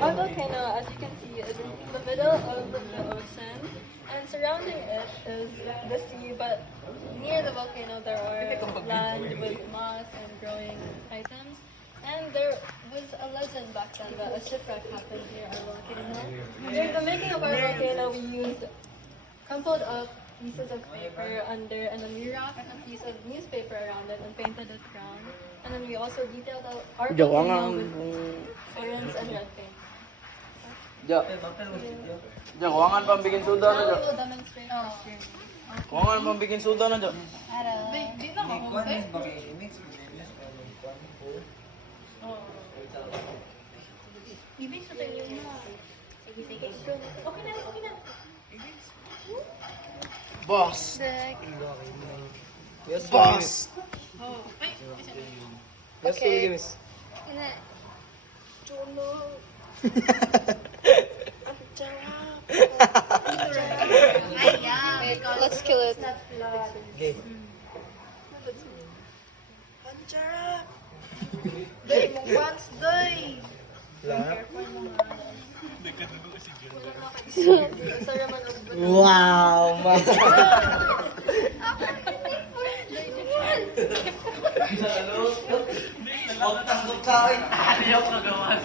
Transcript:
Our volcano, as you can see, is in the middle of the ocean, and surrounding it is the sea, but near the volcano there are land with moss and growing items. And there was a legend back then that a shipwreck happened near our volcano. During the making of our volcano, we used crumpled up pieces of paper under, and then we wrapped a piece of newspaper around it and painted it brown. And then we also detailed out our volcano with orange and red paint. Ja. Ja, kuwangan pang bikin suda na Now ja. we will demonstrate our journey. Kuwangan pang bikin suda na ja. Di na ako. Ibig sa tayo na. Sige. Okay na, okay na. Boss. Dek. Yes, boss. Yes, Okay. miss. Ina. Cholo. Let's kill it. Okay. Day mong pants, day. Wow, man. Huwag tasok sa akin. Ayaw kagawan.